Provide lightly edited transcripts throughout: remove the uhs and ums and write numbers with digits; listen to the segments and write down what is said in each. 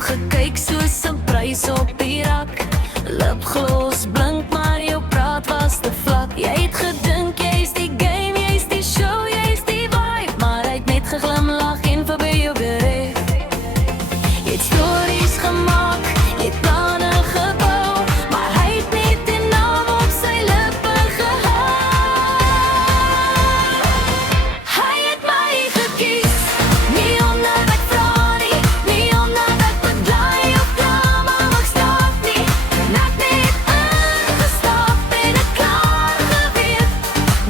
gekyk soos 'n prys op die rak. Lipgloss blink maar jou praat was te vlak. Jy het gedink jy's die game, jy's die show, jy's die vibe, maar hy het net geglimlag en verby jou bereik. Jy het stories gemaak, jy het planne gebou, maar hy het net die naam op sy lippe gehou. Hy het my gekies, nie omdat ek vra nie, nie omdat ek bedraai of drama mag stap nie. Net ingestap en ek klaar geweet.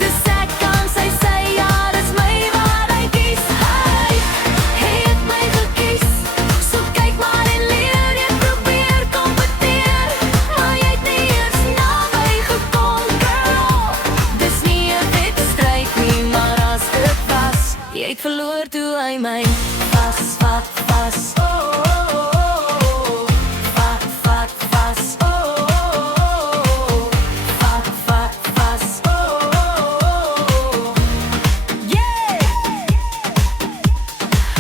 Dus ek kan sy ja, dis my wat hy kies. Hy het my gekies, so kyk maar en leer. Jy probeer kompeteer, maar jy het nie eers na my gekom, girl. Dis nie 'n wedstryd nie, maar as dit was, jy het verloor toe hy my vas. Oh, oh, oh, oh. Vas. Oh, oh, oh. Vas. Oh, oh, oh. Yeah!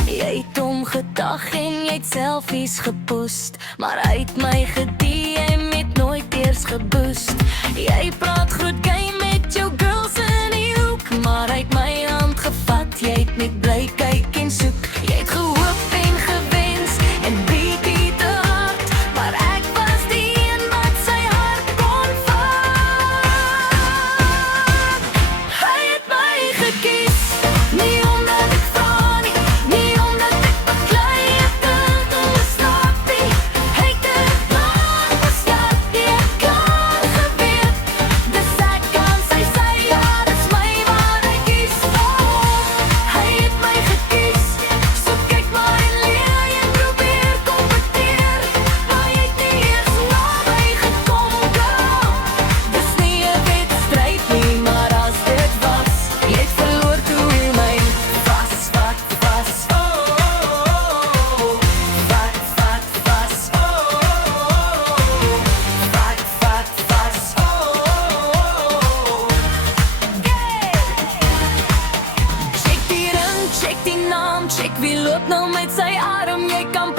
Jy het hom gedag en jy het selfies gepost, maar hy het my gediem met nooit eers geboost. Jy praat groot game met jou girls in die hoek, maar hy het my hand gevat, jy het net bly kyk en soek. Jy het gehoop en gewens en bietjie te hard, maar ek was die een wat sy hart kon vat. Hy het my gekies, nie omdat ek vra nie, nie omdat ek baklei het dit onbestaan nie. Hy het dit lang gestart, jy het klaar geweet. Dus ek kan sy ja, dis my wat hy kies. Hy het my gekies, so kyk maar en leer. Jy probeer kompeteer, maar jy het nie eers na my gekom, girl. Dis nie 'n wedstryd nie, maar as dit was, jy het verloor toe hy my vas. Oh, oh, oh. Vas. Oh, oh, oh. Vas. Oh, oh, oh. Check die ring, check die naam, check wie loop nou met sy arm. Jy kan